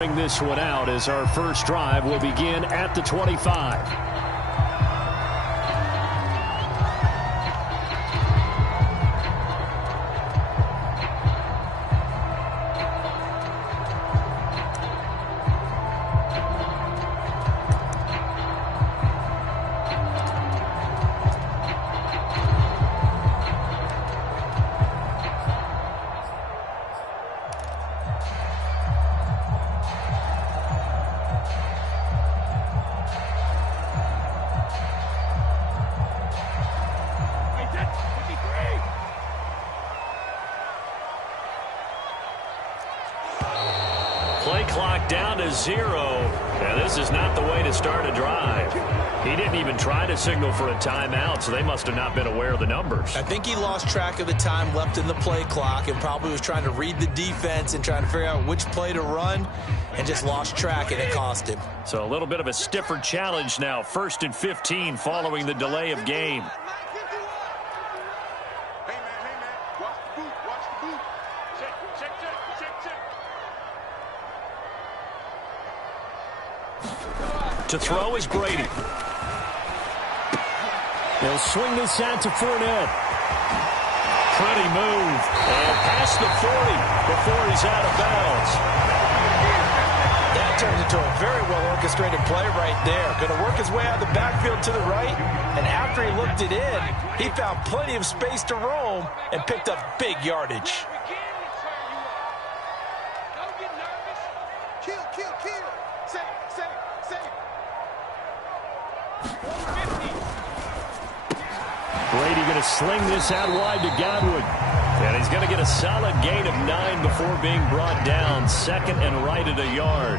Bring this one out as our first drive will begin at the 25. Play clock down to 0. And this is not the way to start a drive. He didn't even try to signal for a timeout, so they must have not been aware of the numbers. I think he lost track of the time left in the play clock and probably was trying to read the defense and trying to figure out which play to run and just lost track, and it cost him. So a little bit of a stiffer challenge now. 1st and 15 following the delay of game. To throw is Brady. They'll swing this out to Fournette. Pretty move. And past the 40 before he's out of bounds. That turns into a very well-orchestrated play right there. Going to work his way out of the backfield to the right. And after he looked it in, he found plenty of space to roam and picked up big yardage. Brady going to sling this out wide to Godwin. And he's going to get a solid gain of 9 before being brought down. 2nd and right at a yard.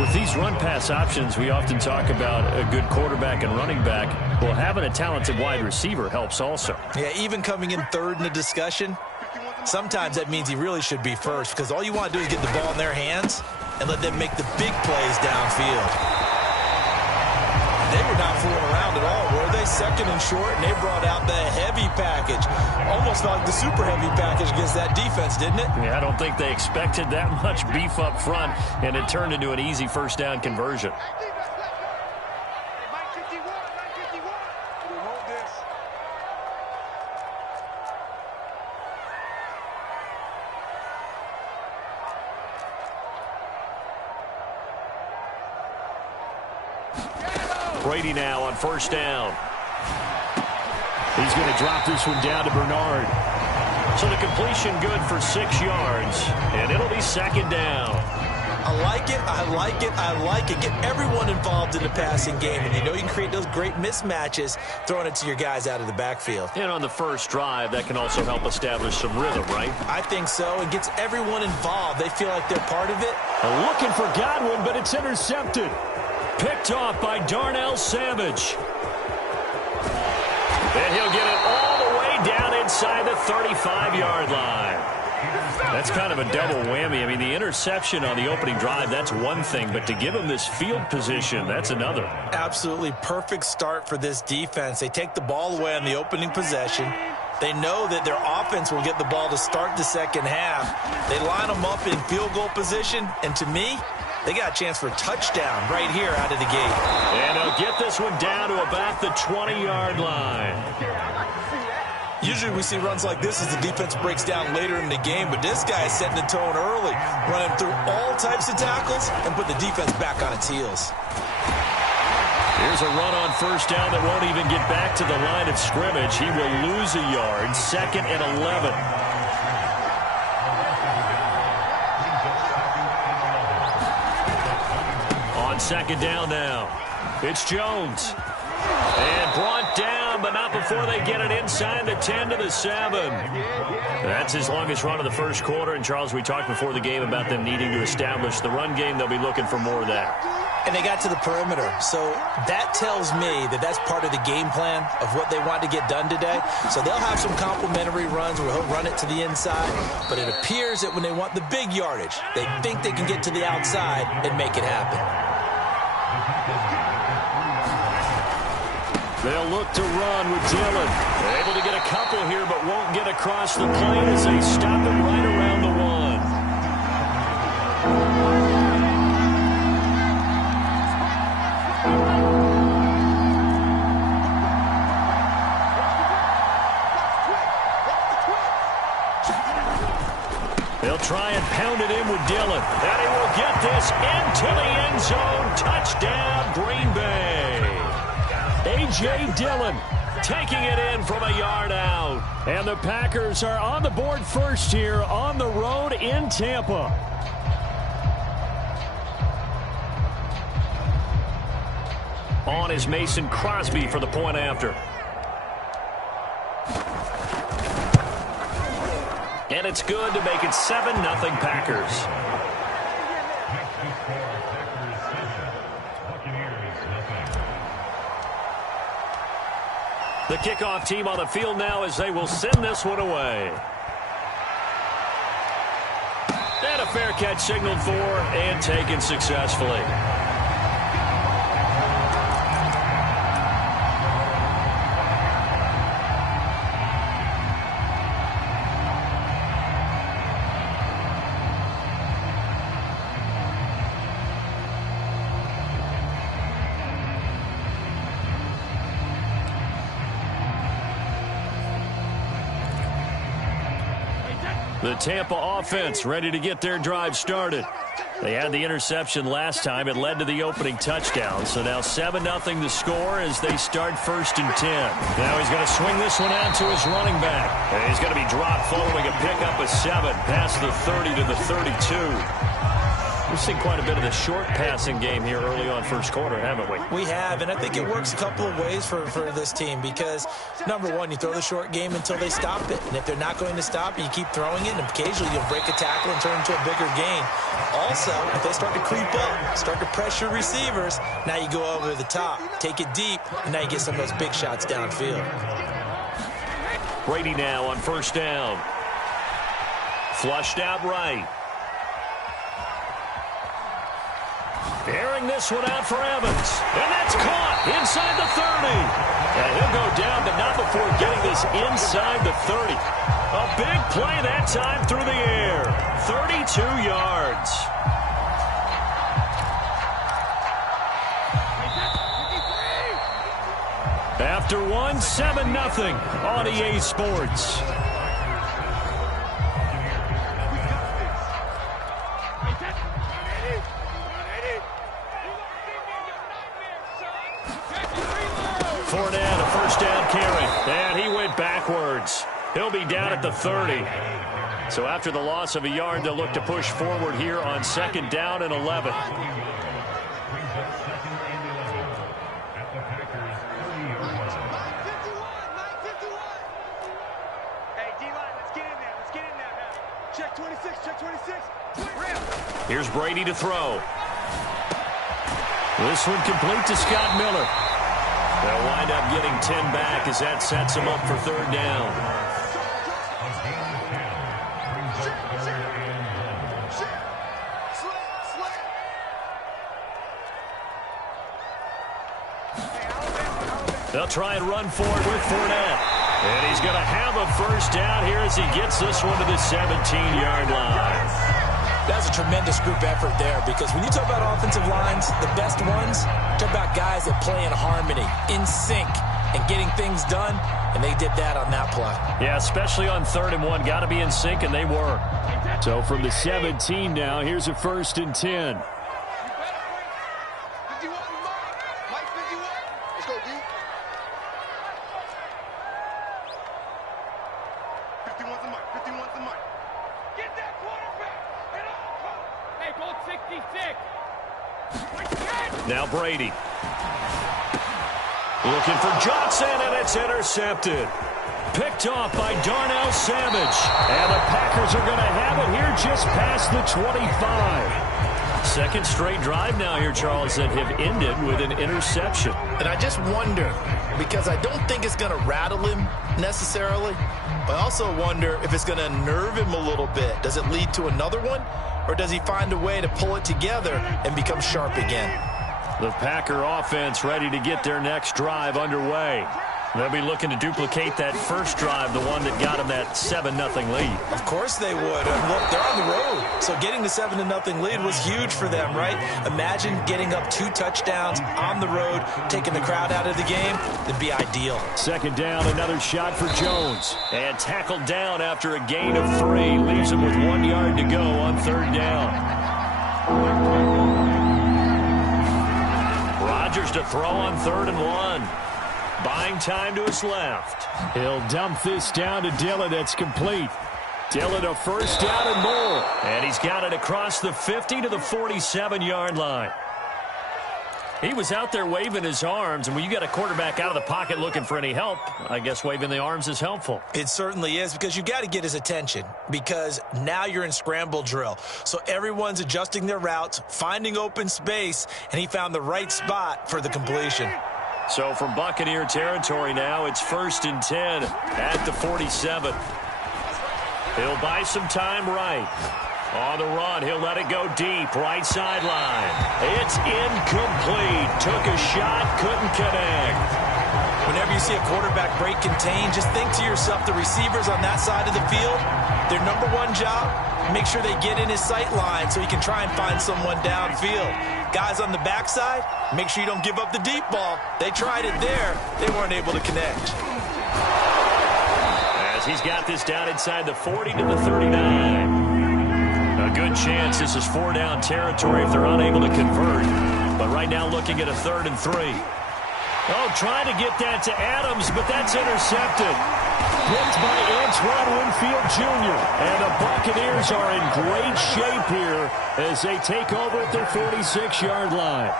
With these run-pass options, we often talk about a good quarterback and running back. Well, having a talented wide receiver helps also. Yeah, even coming in 3rd in the discussion, sometimes that means he really should be first, because all you want to do is get the ball in their hands and let them make the big plays downfield. They were not fooling around at all, were they? 2nd and short, and they brought out the heavy package. Almost like the super heavy package against that defense, didn't it? Yeah, I don't think they expected that much beef up front, and it turned into an easy first down conversion. Brady now on 1st down. He's going to drop this one down to Bernard. So the completion good for 6 yards, and it'll be 2nd down. I like it, I like it, I like it. Get everyone involved in the passing game, and you know you can create those great mismatches throwing it to your guys out of the backfield. And on the first drive, that can also help establish some rhythm, right? I think so. It gets everyone involved. They feel like they're part of it. Looking for Godwin, but it's intercepted. Picked off by Darnell Savage. And he'll get it all the way down inside the 35-yard line. That's kind of a double whammy. I mean, the interception on the opening drive, that's one thing, but to give him this field position, that's another. Absolutely perfect start for this defense. They take the ball away on the opening possession. They know that their offense will get the ball to start the second half. They line them up in field goal position, and to me, they got a chance for a touchdown right here out of the gate. And they'll get this one down to about the 20-yard line. Usually we see runs like this as the defense breaks down later in the game, but this guy is setting the tone early, running through all types of tackles and put the defense back on its heels. Here's a run on 1st down that won't even get back to the line of scrimmage. He will lose a yard. 2nd and 11. On 2nd down now, it's Jones. And brought down, but not before they get it inside the 10 to the 7. That's his longest run of the first quarter. And, Charles, we talked before the game about them needing to establish the run game. They'll be looking for more of that. And they got to the perimeter. So that tells me that that's part of the game plan of what they want to get done today. So they'll have some complimentary runs where he'll run it to the inside. But it appears that when they want the big yardage, they think they can get to the outside and make it happen. They'll look to run with Dillon. They're able to get a couple here, but won't get across the plane as they stop him right around the 1. They'll try and pound it in with Dillon. And he will get this into the end zone. Touchdown, Green Bay. A.J. Dillon taking it in from a yard out. And the Packers are on the board first here on the road in Tampa. On is Mason Crosby for the point after. And it's good to make it 7-0 Packers. The kickoff team on the field now as they will send this one away. And a fair catch signaled for and taken successfully. The Tampa offense ready to get their drive started. They had the interception last time. It led to the opening touchdown. So now 7-0 the score as they start 1st and 10. Now he's going to swing this one out to his running back. And he's going to be dropped following a pickup of 7 past the 30 to the 32. We've seen quite a bit of the short passing game here early on first quarter, haven't we? We have, and I think it works a couple of ways for this team because, number one, you throw the short game until they stop it. And if they're not going to stop it, you keep throwing it, and occasionally you'll break a tackle and turn it into a bigger gain. Also, if they start to creep up, start to pressure receivers, now you go over the top, take it deep, and now you get some of those big shots downfield. Brady now on 1st down. Flushed out right. Airing this one out for Evans. And that's caught inside the 30. And he'll go down, but not before getting this inside the 30. A big play that time through the air. 32 yards. After one, 7-0 on EA Sports. Fournette, a 1st down carry. And he went backwards. He'll be down at the 30. So after the loss of a yard, they'll look to push forward here on 2nd down and 11. Here's Brady to throw. This one complete to Scott Miller. They'll wind up getting 10 back as that sets him up for 3rd down. They'll try and run for it with Fournette. And he's going to have a 1st down here as he gets this one to the 17-yard line. That's a tremendous group effort there because when you talk about offensive lines, the best ones, talk about guys that play in harmony, in sync, and getting things done, and they did that on that play. Yeah, especially on 3rd and 1. Got to be in sync, and they were. So from the 17 now, here's a 1st and 10. Now Brady. Looking for Johnson, and it's intercepted. Picked off by Darnell Savage. And the Packers are going to have it here just past the 25. Second straight drive now here, Charles, that have ended with an interception. And I just wonder, because I don't think it's going to rattle him necessarily, but I also wonder if it's going to nerve him a little bit. Does it lead to another one, or does he find a way to pull it together and become sharp again? The Packer offense ready to get their next drive underway. They'll be looking to duplicate that first drive, the one that got them that 7-0 lead. Of course they would. Look, they're on the road. So getting the 7-0 lead was huge for them, right? Imagine getting up 2 touchdowns on the road, taking the crowd out of the game. That'd be ideal. Second down, another shot for Jones. And tackled down after a gain of 3. Leaves him with 1 yard to go on third down. Rodgers to throw on 3rd and 1. Buying time to his left. He'll dump this down to Dillon. That's complete. Dillon a first down and more. And he's got it across the 50 to the 47-yard line. He was out there waving his arms, and when you got a quarterback out of the pocket looking for any help, I guess waving the arms is helpful. It certainly is, because you got to get his attention, because now you're in scramble drill. So everyone's adjusting their routes, finding open space, and he found the right spot for the completion. So from Buccaneer territory now, it's 1st and 10 at the 47. He'll buy some time right. On the run, he'll let it go deep, right sideline. It's incomplete. Took a shot, couldn't connect. Whenever you see a quarterback break contain, just think to yourself, the receivers on that side of the field, their number one job, make sure they get in his sight line so he can try and find someone downfield. Guys on the backside, make sure you don't give up the deep ball. They tried it there. They weren't able to connect. As he's got this down inside the 40 to the 39. A good chance this is 4-down territory if they're unable to convert. But right now looking at a 3rd and 3. Oh, trying to get that to Adams, but that's intercepted. Picked by Antoine Winfield Jr. And the Buccaneers are in great shape here as they take over at their 46-yard line.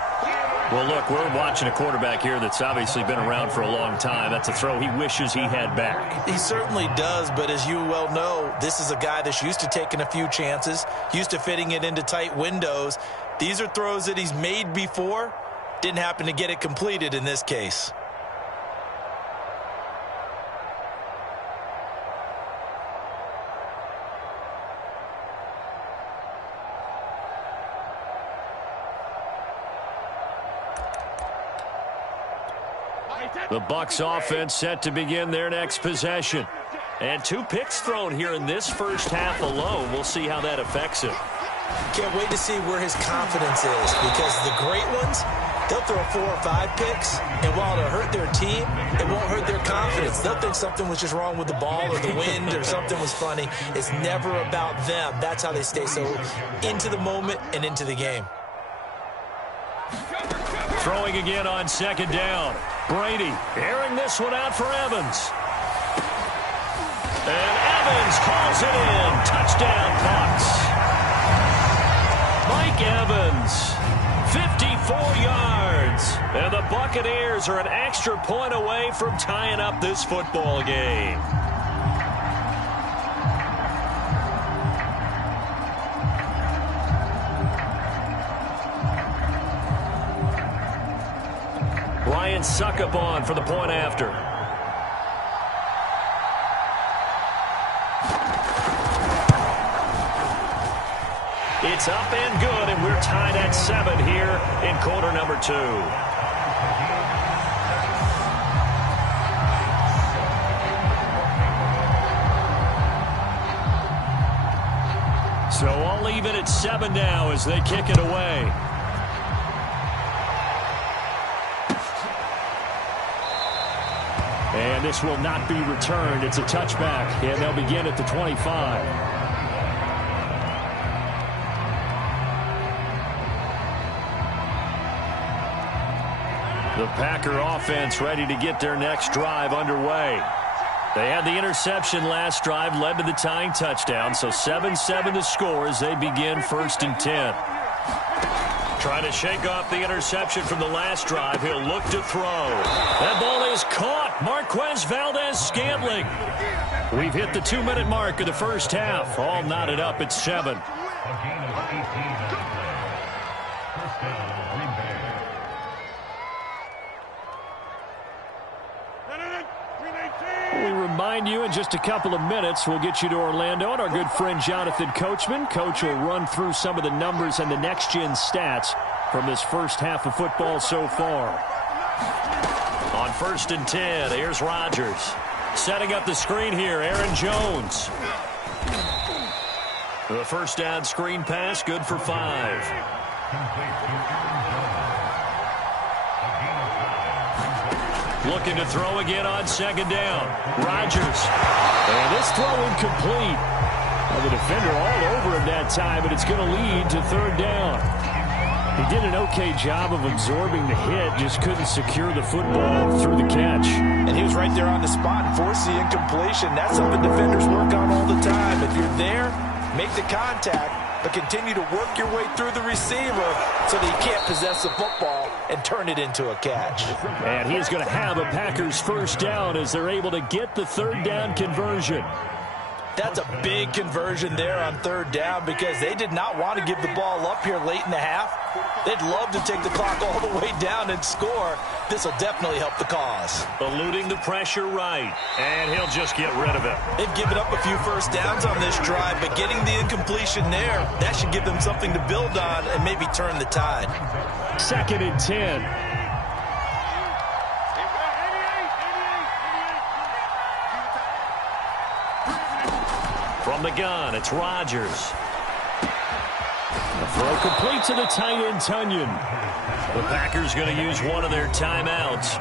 Well, look, we're watching a quarterback here that's obviously been around for a long time. That's a throw he wishes he had back. He certainly does, but as you well know, this is a guy that's used to taking a few chances, used to fitting it into tight windows. These are throws that he's made before. Didn't happen to get it completed in this case. The Bucs offense set to begin their next possession. And 2 picks thrown here in this first half alone. We'll see how that affects him. Can't wait to see where his confidence is, because the great ones, they'll throw 4 or 5 picks, and while it'll hurt their team, it won't hurt their confidence. They'll think something was just wrong with the ball or the wind or something was funny. It's never about them. That's how they stay so into the moment and into the game. Throwing again on 2nd down. Brady airing this one out for Evans. And Evans calls it in. Touchdown, Bucs. Mike Evans, 54 yards. And the Buccaneers are an extra point away from tying up this football game. Ryan Succop for the point after. It's up and good, and we're tied at 7 here in quarter number 2. So all even at 7 now as they kick it away. And this will not be returned. It's a touchback, and they'll begin at the 25. The Packer offense ready to get their next drive underway. They had the interception last drive, led to the tying touchdown, so 7-7 to score as they begin 1st and 10. Trying to shake off the interception from the last drive. He'll look to throw. That ball is caught. Marquez Valdes-Scantling. We've hit the 2-minute mark of the first half. All knotted up at 7. We remind you in just a couple of minutes we'll get you to Orlando and our good friend Jonathan Coachman. Coach will run through some of the numbers and the next-gen stats from this first half of football so far. On On 1st and 10, here's Rodgers. Setting up the screen here, Aaron Jones. The first down screen pass, good for 5. Looking to throw again on 2nd down. Rodgers. And this throw incomplete. Well, the defender all over him that time, but it's going to lead to 3rd down. He did an okay job of absorbing the hit, just couldn't secure the football through the catch. And he was right there on the spot and forced the incompletion. That's something defenders work on all the time. If you're there, make the contact, but continue to work your way through the receiver so that you can't possess the football and turn it into a catch. And he's going to have a Packers first down as they're able to get the 3rd down conversion. That's a big conversion there on 3rd down because they did not want to give the ball up here late in the half. They'd love to take the clock all the way down and score. This will definitely help the cause. Eluding the pressure right, and he'll just get rid of it. They've given up a few first downs on this drive, but getting the incompletion there, that should give them something to build on and maybe turn the tide. 2nd and 10. From the gun, it's Rodgers. The throw complete to the tight end, Tunyon. The Packers going to use one of their timeouts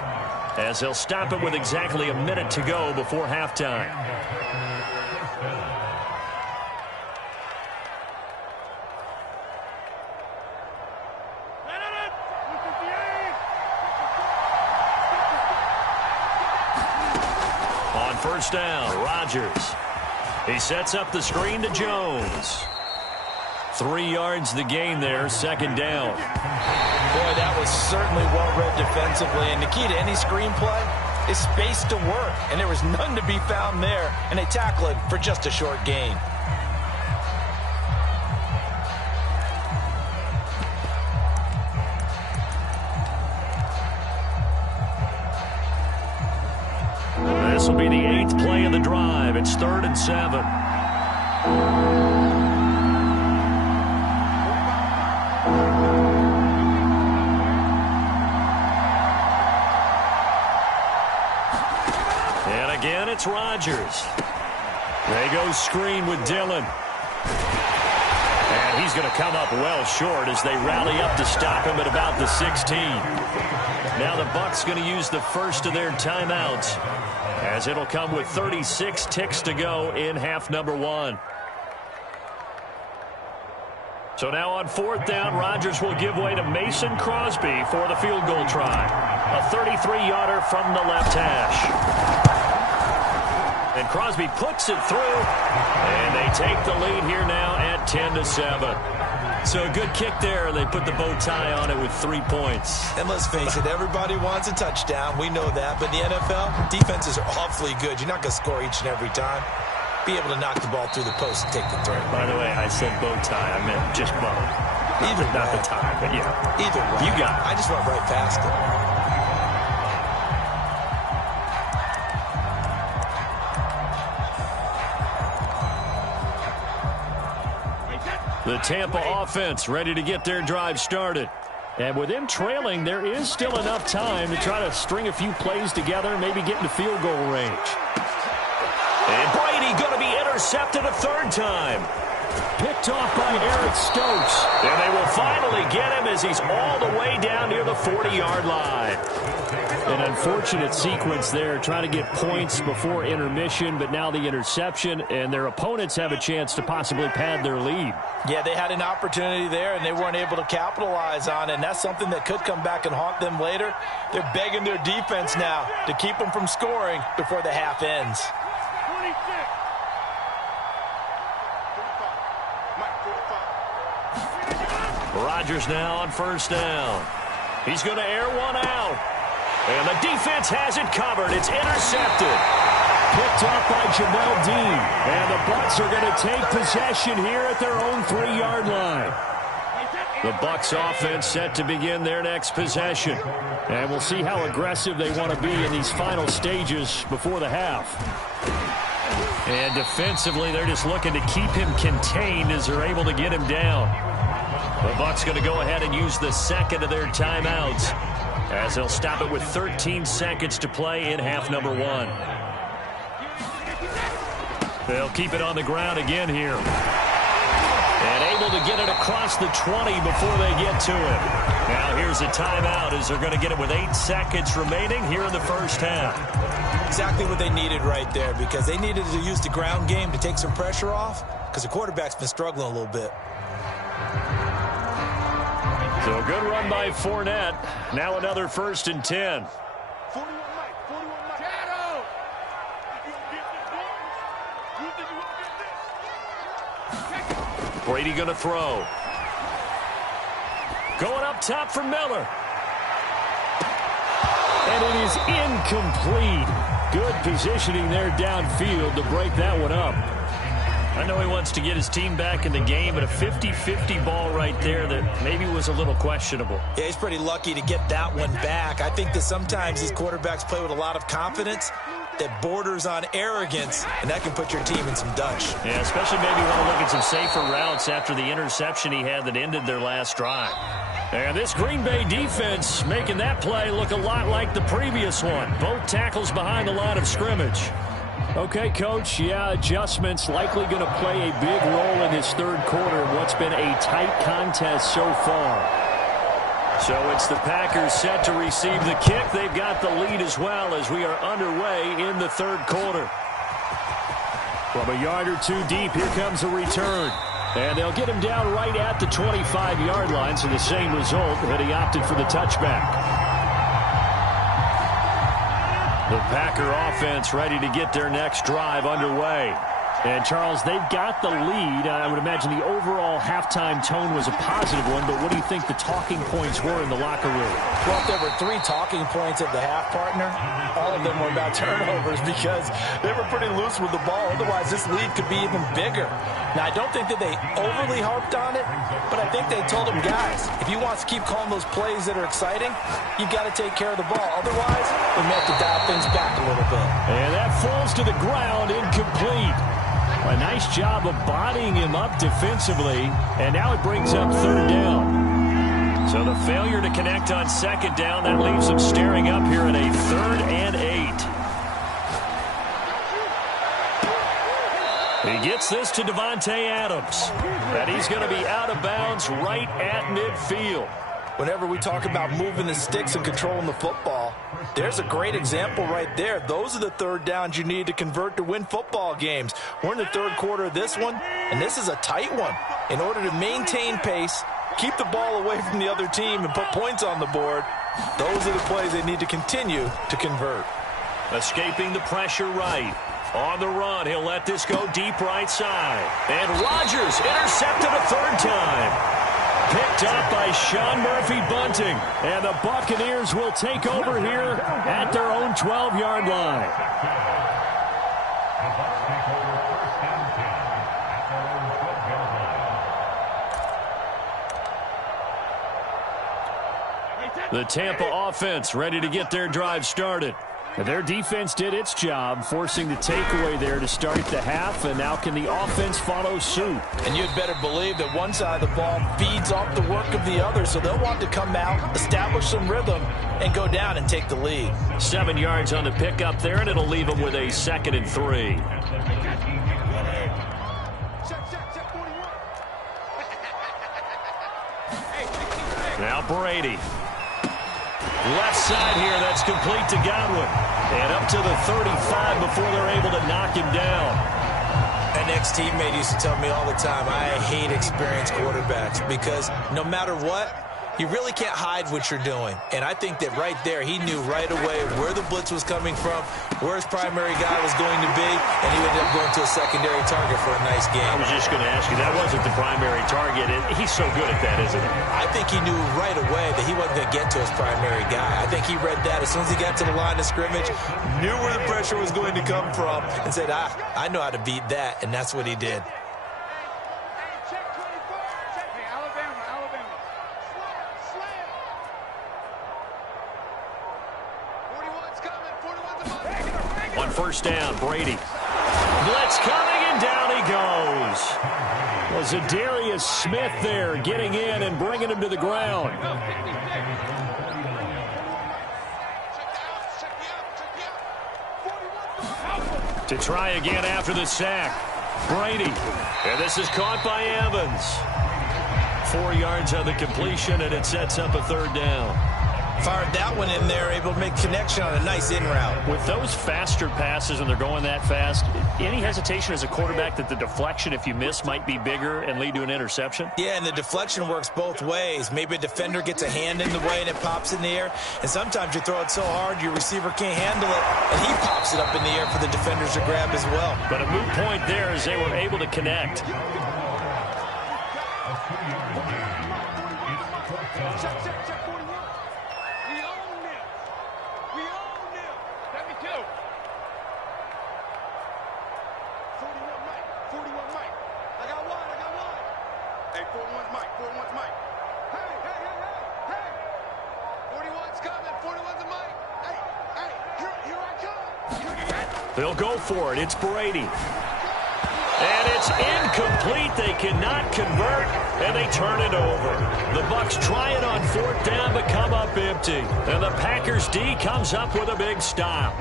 as they'll stop it with exactly a minute to go before halftime. On 1st down, Rodgers. He sets up the screen to Jones. 3 yards the gain there, 2nd down. Boy, that was certainly well-read defensively. And the key to any screenplay is space to work. And there was none to be found there. And they tackle it for just a short gain. This will be the 8th play of the drive. It's 3rd and 7. And again, it's Rodgers. They go screen with Dillon. And he's going to come up well short as they rally up to stop him at about the 16. Now the Bucs going to use the first of their timeouts, as it'll come with 36 ticks to go in half number 1. So now on 4th down, Rodgers will give way to Mason Crosby for the field goal try. A 33-yarder from the left hash. And Crosby puts it through, and they take the lead here now at 10-7. So a good kick there. They put the bow tie on it with 3 points. And let's face it, everybody wants a touchdown. We know that. But in the NFL, defenses are awfully good. You're not going to score each and every time. Be able to knock the ball through the post and take the throw. By the way, I said bow tie. I meant just bow. Either not way. the tie, but yeah. Either way. You got it. I just went right past it. The Tampa offense ready to get their drive started. And with them trailing, there is still enough time to try to string a few plays together, maybe get into field goal range. And Brady going to be intercepted a 3rd time. Picked off by Eric Stokes. And they will finally get him as he's all the way down near the 40-yard line. An unfortunate sequence there, trying to get points before intermission, but now the interception, and their opponents have a chance to possibly pad their lead. Yeah, they had an opportunity there, and they weren't able to capitalize on it, and that's something that could come back and haunt them later. They're begging their defense now to keep them from scoring before the half ends. Rodgers now on 1st down. He's going to air one out. And the defense has it covered. It's intercepted. Picked off by Jamel Dean. And the Bucs are going to take possession here at their own 3-yard line. The Bucs offense set to begin their next possession. And we'll see how aggressive they want to be in these final stages before the half. And defensively, they're just looking to keep him contained as they're able to get him down. The Bucs going to go ahead and use the 2nd of their timeouts as they'll stop it with 13 seconds to play in half number 1. They'll keep it on the ground again here. And able to get it across the 20 before they get to it. Now here's a timeout as they're going to get it with 8 seconds remaining here in the first half. Exactly what they needed right there, because they needed to use the ground game to take some pressure off, because the quarterback's been struggling a little bit. So a good run by Fournette. Now another 1st and 10. Brady going to throw. Going up top for Miller. And it is incomplete. Good positioning there downfield to break that one up. I know he wants to get his team back in the game, but a 50-50 ball right there that maybe was a little questionable. Yeah, he's pretty lucky to get that one back. I think that sometimes these quarterbacks play with a lot of confidence that borders on arrogance, and that can put your team in some Dutch. Yeah, especially maybe want to look at some safer routes after the interception he had that ended their last drive. And this Green Bay defense making that play look a lot like the previous one. Both tackles behind the line of scrimmage. Okay, Coach, yeah, adjustments likely going to play a big role in this third quarter in what's been a tight contest so far. So it's the Packers set to receive the kick. They've got the lead as well as we are underway in the third quarter. From a yard or two deep, here comes a return. And they'll get him down right at the 25-yard line, so the same result, but he opted for the touchback. The Packer offense ready to get their next drive underway. And, Charles, they've got the lead. I would imagine the overall halftime tone was a positive one, but what do you think the talking points were in the locker room? Well, if there were 3 talking points at the half, partner, all of them were about turnovers because they were pretty loose with the ball. Otherwise, this lead could be even bigger. Now, I don't think that they overly harped on it, but I think they told them, guys, if you want to keep calling those plays that are exciting, you've got to take care of the ball. Otherwise, we may have to dial things back a little bit. And that falls to the ground, incomplete. A nice job of bodying him up defensively, and now it brings up third down. So the failure to connect on second down, that leaves them staring up here at a 3rd and 8. He gets this to Davante Adams, and he's going to be out of bounds right at midfield. Whenever we talk about moving the sticks and controlling the football, there's a great example right there. Those are the third downs you need to convert to win football games. We're in the third quarter of this one, and this is a tight one. In order to maintain pace, keep the ball away from the other team, and put points on the board, those are the plays they need to continue to convert. Escaping the pressure right. On the run, he'll let this go deep right side. And Rodgers intercepted a 3rd time. Picked up by Sean Murphy-Bunting. And the Buccaneers will take over here at their own 12-yard line. The Tampa offense ready to get their drive started. Their defense did its job, forcing the takeaway there to start the half, and now can the offense follow suit? And you'd better believe that one side of the ball feeds off the work of the other, so they'll want to come out, establish some rhythm, and go down and take the lead. 7 yards on the pickup there, and it'll leave them with a 2nd and 3. Now Brady. Left side here, that's complete to Godwin. And up to the 35 before they're able to knock him down. An ex-teammate used to tell me all the time, I hate experienced quarterbacks because no matter what, you really can't hide what you're doing. And I think that right there, he knew right away where the blitz was coming from, where his primary guy was going to be, and he ended up going to a secondary target for a nice game. I was just going to ask you, that wasn't the primary target. He's so good at that, isn't he? I think he knew right away that he wasn't going to get to his primary guy. I think he read that as soon as he got to the line of scrimmage, knew where the pressure was going to come from, and said, I know how to beat that, and that's what he did. On 1st down, Brady. Blitz coming, and down he goes. Was Zadarius Smith there getting in and bringing him to the ground. To try again after the sack. Brady. And this is caught by Evans. 4 yards on the completion, and it sets up a third down. Fired that one in there, able to make connection on a nice in route. With those faster passes when they're going that fast, any hesitation as a quarterback that the deflection, if you miss, might be bigger and lead to an interception? Yeah, and the deflection works both ways. Maybe a defender gets a hand in the way and it pops in the air. And sometimes you throw it so hard your receiver can't handle it, and he pops it up in the air for the defenders to grab as well. But a moot point there as they were able to connect. They'll go for it. It's Brady. And it's incomplete. They cannot convert, and they turn it over. The Bucks try it on 4th down, but come up empty. And the Packers D comes up with a big stop.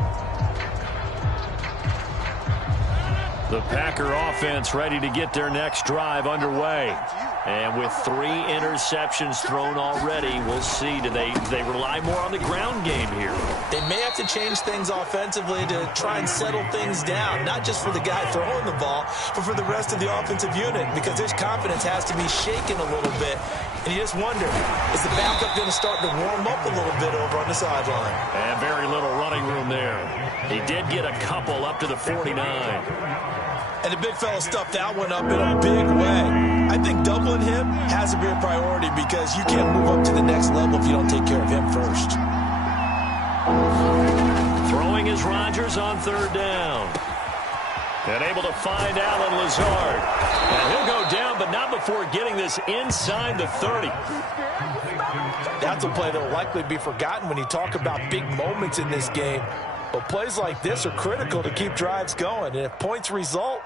The Packer offense ready to get their next drive underway. And with 3 interceptions thrown already, we'll see. Do they rely more on the ground game here? They may have to change things offensively to try and settle things down, not just for the guy throwing the ball, but for the rest of the offensive unit, because their confidence has to be shaken a little bit. And you just wonder, is the backup going to start to warm up a little bit over on the sideline? And very little running room there. He did get a couple up to the 49. And the big fella stuffed that one up in a big way. I think doubling him has to be a priority because you can't move up to the next level if you don't take care of him first. Throwing is Rodgers on 3rd down. And able to find Allen Lazard. And he'll go down, but not before getting this inside the 30. That's a play that will likely be forgotten when you talk about big moments in this game. But plays like this are critical to keep drives going. And if points result,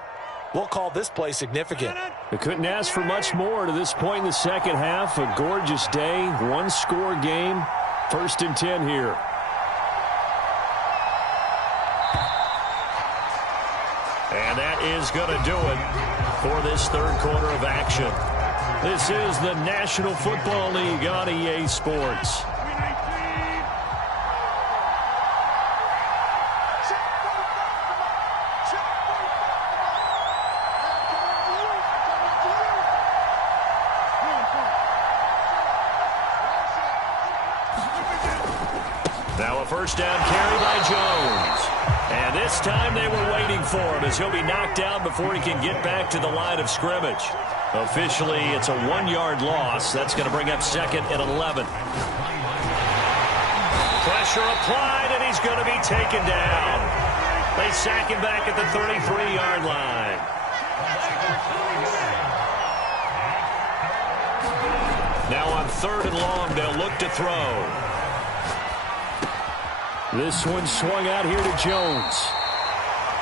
we'll call this play significant. They couldn't ask for much more to this point in the second half. A gorgeous day, 1-score game. 1st and 10 here. And that is going to do it for this 3rd quarter of action. This is the National Football League on EA Sports. Now a 1st down carry by Jones. And this time they were waiting for him as he'll be knocked down before he can get back to the line of scrimmage. Officially, it's a 1-yard loss. That's going to bring up 2nd and 11. Pressure applied, and he's going to be taken down. They sack him back at the 33-yard line. Now on 3rd and long, they'll look to throw. This one swung out here to Jones.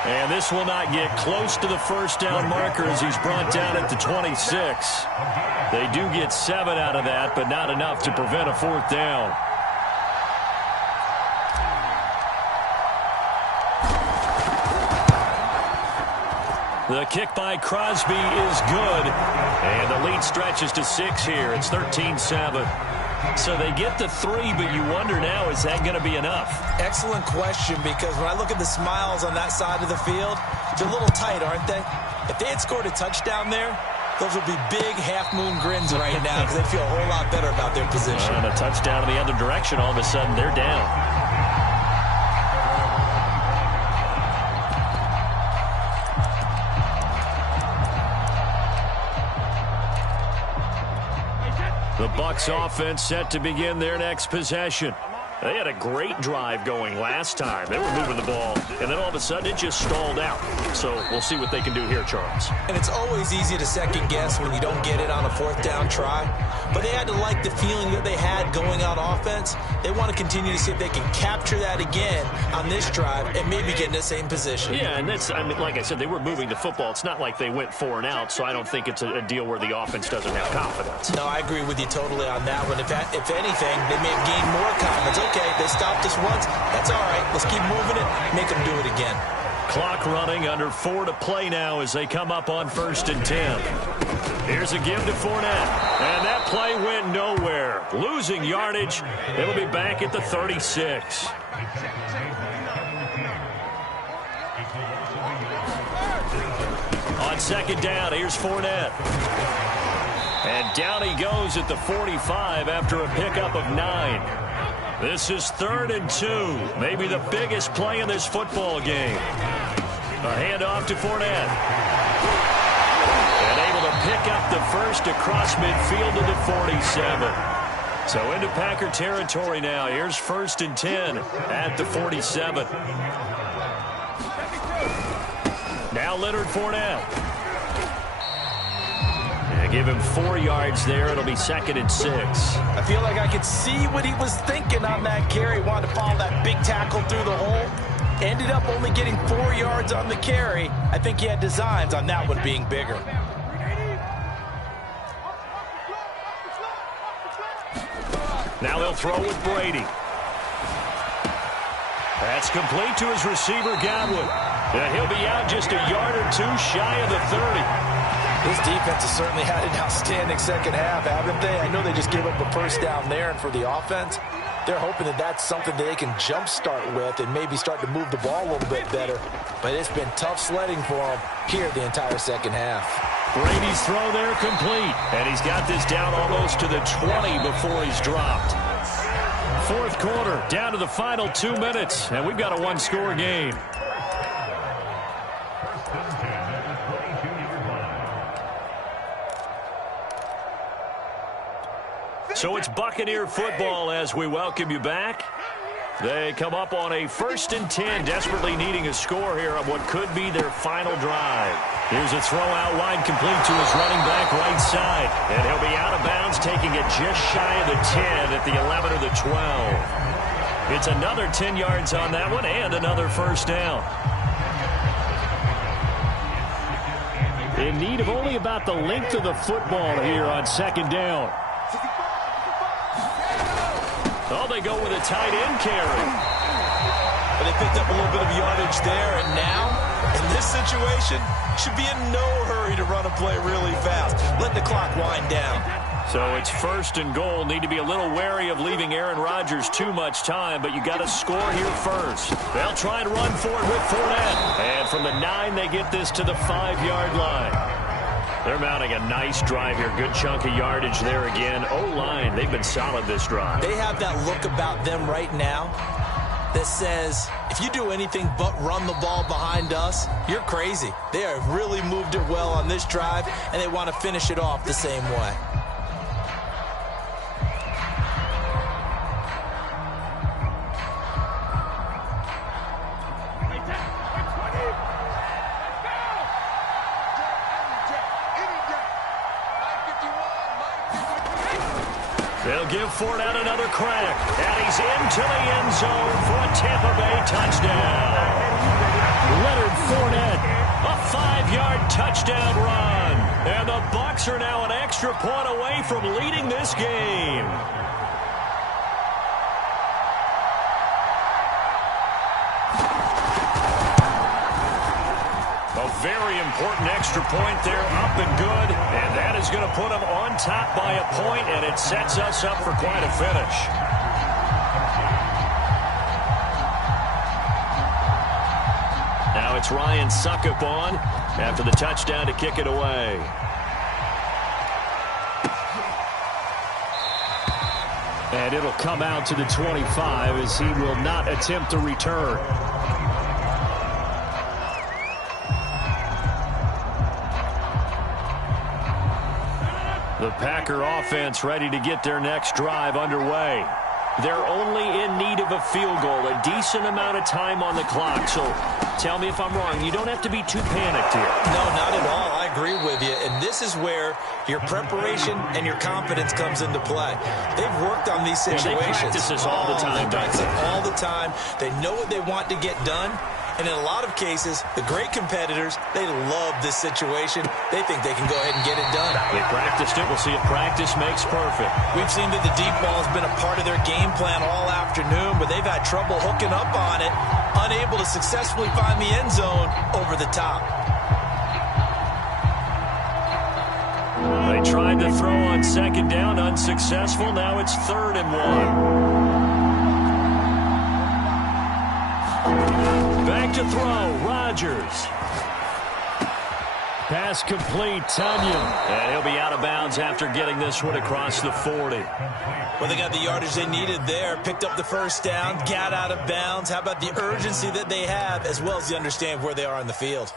And this will not get close to the 1st down marker as he's brought down at the 26. They do get 7 out of that, but not enough to prevent a 4th down. The kick by Crosby is good. And the lead stretches to 6 here. It's 13-7. So they get the 3, but you wonder now, is that going to be enough? Excellent question, because when I look at the smiles on that side of the field, they're a little tight, aren't they? If they had scored a touchdown there, those would be big half-moon grins right now because they feel a whole lot better about their position. And a touchdown in the other direction, all of a sudden they're down. The Bucs offense set to begin their next possession. They had a great drive going last time. They were moving the ball, and then all of a sudden it just stalled out. So we'll see what they can do here, Charles. And it's always easy to second guess when you don't get it on a 4th down try. But they had to like the feeling that they had going on offense. They want to continue to see if they can capture that again on this drive and maybe get in the same position. Yeah, and that's, I mean, like I said, they were moving the football. It's not like they went 4 and out, so I don't think it's a deal where the offense doesn't have confidence. No, I agree with you totally on that one. If anything, they may have gained more confidence. Okay, they stopped us once. That's all right. Let's keep moving it. Make them do it again. Clock running, under 4 to play now as they come up on 1st and 10. Here's a give to Fournette. And that play went nowhere. Losing yardage. It'll be back at the 36. On 2nd down, here's Fournette. And down he goes at the 45 after a pickup of 9. This is 3rd and 2. Maybe the biggest play in this football game. A handoff to Fournette. And able to pick up the first across midfield to the 47. So into Packer territory now. Here's 1st and 10 at the 47. Now Leonard Fournette. Give him 4 yards there. It'll be 2nd and 6. I feel like I could see what he was thinking on that carry. Wanted to follow that big tackle through the hole. Ended up only getting 4 yards on the carry. I think he had designs on that one being bigger. Now they'll throw with Brady. That's complete to his receiver, Godwin. And he'll be out just a yard or 2 shy of the 30. This defense has certainly had an outstanding second half, haven't they? I know they just gave up a first down there, and for the offense, they're hoping that that's something that they can jumpstart with and maybe start to move the ball a little bit better. But it's been tough sledding for them here the entire second half. Brady's throw there complete, and he's got this down almost to the 20 before he's dropped. 4th quarter, down to the final 2 minutes, and we've got a 1-score game. So it's Buccaneer football as we welcome you back. They come up on a 1st and 10, desperately needing a score here on what could be their final drive. Here's a throw out wide, complete to his running back right side. And he'll be out of bounds, taking it just shy of the 10 at the 11 or the 12. It's another 10 yards on that one and another 1st down. In need of only about the length of the football here on 2nd down. Oh, they go with a tight end carry. But they picked up a little bit of yardage there, and now, in this situation, should be in no hurry to run a play really fast. Let the clock wind down. So it's 1st and goal. Need to be a little wary of leaving Aaron Rodgers too much time, but you got to score here first. They'll try and run for it with Fournette. And from the 9, they get this to the 5-yard line. They're mounting a nice drive here. Good chunk of yardage there again. O-line, they've been solid this drive. They have that look about them right now that says, if you do anything but run the ball behind us, you're crazy. They have really moved it well on this drive, and they want to finish it off the same way. They'll give Fournette another crack, and he's into the end zone for a Tampa Bay touchdown. Leonard Fournette, a 5-yard touchdown run. And the Bucs are now an extra point away from leading this game. A very important extra point there, up and good. And that is going to put them on top by a point, and it sets us up for quite a finish. Now it's Ryan Succop on after the touchdown to kick it away. And it'll come out to the 25 as he will not attempt to return. The Packer offense ready to get their next drive underway. They're only in need of a field goal, a decent amount of time on the clock. So tell me if I'm wrong. You don't have to be too panicked here. No, not at all. I agree with you. And this is where your preparation and your confidence comes into play. They've worked on these situations. They practice this all the time. They practice it all the time. They know what they want to get done. And in a lot of cases, the great competitors, they love this situation. They think they can go ahead and get it done. They practiced it. We'll see if practice makes perfect. We've seen that the deep ball has been a part of their game plan all afternoon, but they've had trouble hooking up on it, unable to successfully find the end zone over the top. They tried to throw on second down, unsuccessful. Now it's 3rd and 1. Back to throw, Rodgers. Pass complete, Tonyan. And he'll be out of bounds after getting this one across the 40. Well, they got the yardage they needed there, picked up the first down, got out of bounds. How about the urgency that they have, as well as the understand where they are on the field?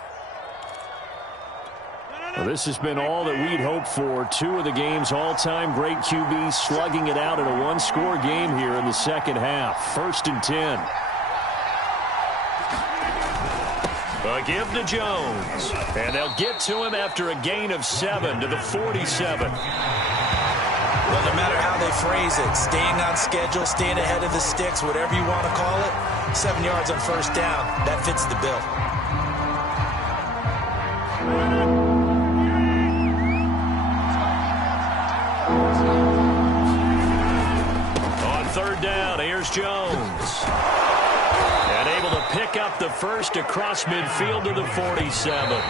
Well, this has been all that we'd hoped for. 2 of the game's all-time great QBs slugging it out in a one-score game here in the second half. 1st and 10. A give to Jones. And they'll get to him after a gain of 7 to the 47. Well, no matter how they phrase it, staying on schedule, staying ahead of the sticks, whatever you want to call it, 7 yards on first down, that fits the bill. On 3rd down, here's Jones. And able to pick up the first across midfield to the 47.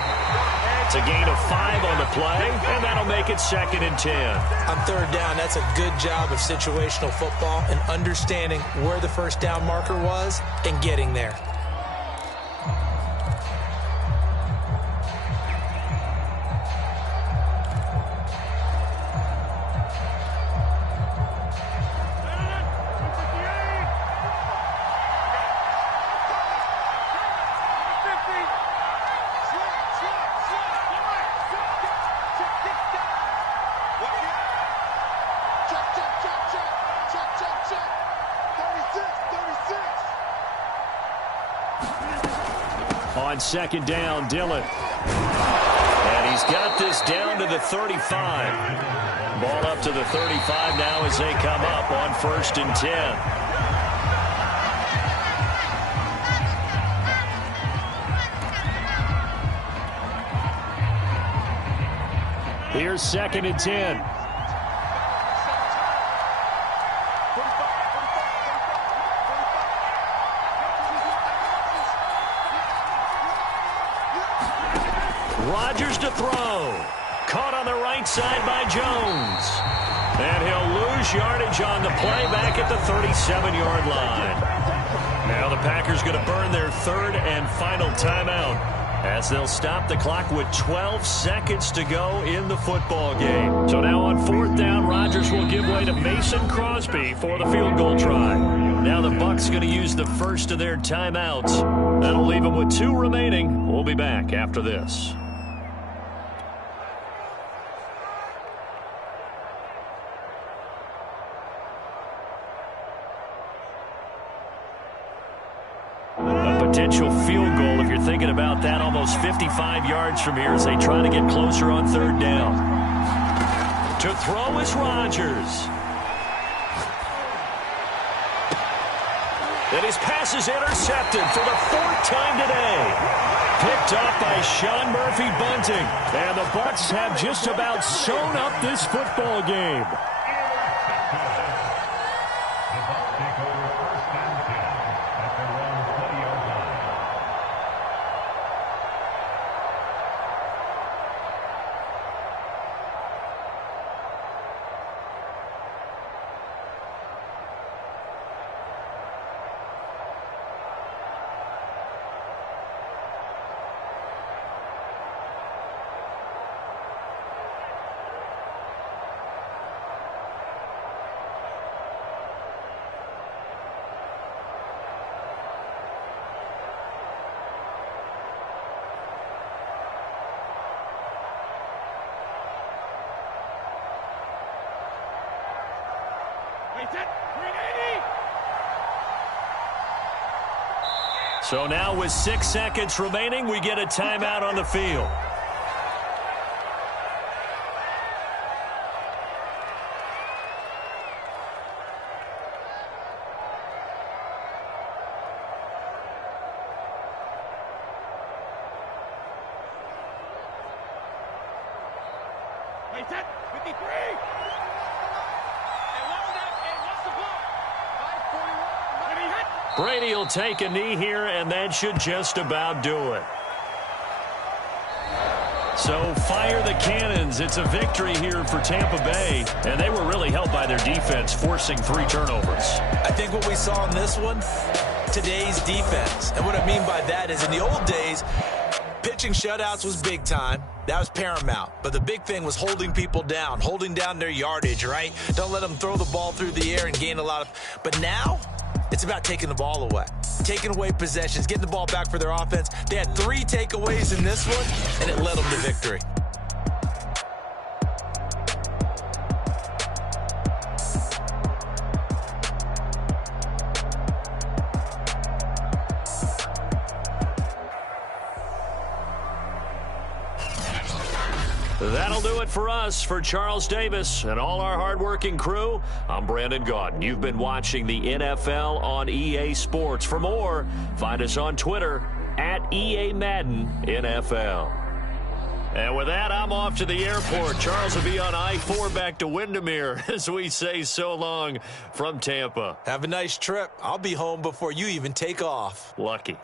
It's a gain of 5 on the play, and that'll make it 2nd and 10. On 3rd down, that's a good job of situational football and understanding where the first down marker was and getting there. On 2nd down, Dillon. And he's got this down to the 35. Ball up to the 35 now as they come up on 1st and 10. Here's 2nd and 10. Rodgers to throw. Caught on the right side by Jones. And he'll lose yardage on the play back at the 37-yard line. Now the Packers going to burn their 3rd and final timeout as they'll stop the clock with 12 seconds to go in the football game. So now on 4th down, Rodgers will give way to Mason Crosby for the field goal try. Now the Bucs going to use the first of their timeouts. That'll leave them with 2 remaining. We'll be back after this. Potential field goal, if you're thinking about that, almost 55 yards from here as they try to get closer on 3rd down. To throw is Rodgers. And his pass is intercepted for the 4th time today. Picked up by Sean Murphy-Bunting. And the Bucs have just about sewn up this football game. So now with 6 seconds remaining, we get a timeout on the field. Brady will take a knee here, and that should just about do it. So fire the cannons. It's a victory here for Tampa Bay, and they were really helped by their defense, forcing 3 turnovers. I think what we saw in this one, today's defense. And what I mean by that is in the old days, pitching shutouts was big time. That was paramount. But the big thing was holding people down, holding down their yardage, right? Don't let them throw the ball through the air and gain a lot of... But now, it's about taking the ball away. Taking away possessions, getting the ball back for their offense. They had 3 takeaways in this one, and it led them to victory. That'll do it for us. For Charles Davis and all our hardworking crew, I'm Brandon Gaudin. You've been watching the NFL on EA Sports. For more, find us on Twitter at EA Madden NFL. And with that, I'm off to the airport. Charles will be on I-4 back to Windermere as we say so long from Tampa. Have a nice trip. I'll be home before you even take off. Lucky.